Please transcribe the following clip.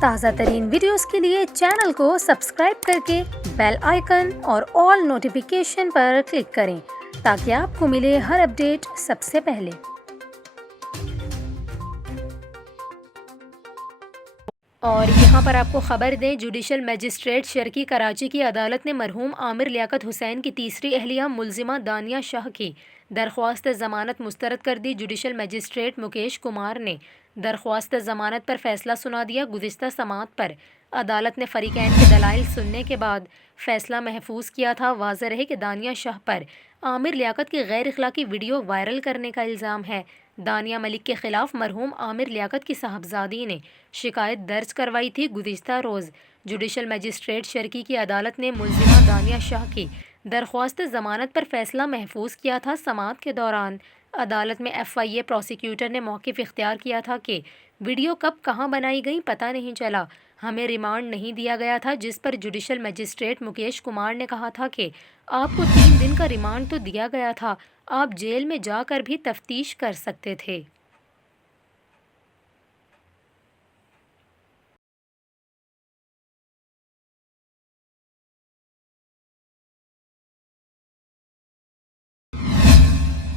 تازہ ترین ویڈیوز کے لیے چینل کو سبسکرائب کر کے بیل آئیکن اور آل نوٹیفیکیشن پر کلک کریں تاکہ آپ کو ملے ہر اپڈیٹ سب سے پہلے۔ اور یہاں پر آپ کو خبر دیں، جوڈیشل مجسٹریٹ شرقی کراچی کی عدالت نے مرحوم عامر لیاقت حسین کی تیسری اہلیہ ملزمہ دانیہ شاہ کی درخواست ضمانت مسترد کر دی۔ جوڈیشل مجسٹریٹ مکیش کمار نے درخواست ضمانت پر فیصلہ سنا دیا۔ گزشتہ سماعت پر عدالت نے فریقین کے دلائل سننے کے بعد فیصلہ محفوظ کیا تھا۔ واضح رہے کہ دانیہ شاہ پر عامر لیاقت کی غیر اخلاقی ویڈیو وائرل کرنے کا الزام ہے۔ دانیہ ملک کے خلاف مرحوم عامر لیاقت کی صاحبزادی نے شکایت درج کروائی تھی۔ گزشتہ روز جوڈیشل مجسٹریٹ شرقی کی عدالت نے ملزمہ دانیہ شاہ کی درخواست ضمانت پر فیصلہ محفوظ کیا تھا۔ سماعت کے دوران عدالت میں FIA پروسیکیوٹر نے موقف اختیار کیا تھا کہ ویڈیو کب کہاں بنائی گئی پتہ نہیں چلا، ہمیں ریمانڈ نہیں دیا گیا تھا، جس پر جوڈیشل مجسٹریٹ مکیش کمار نے کہا تھا کہ آپ کو 3 دن کا ریمانڈ تو دیا گیا تھا، آپ جیل میں جا کر بھی تفتیش کر سکتے تھے۔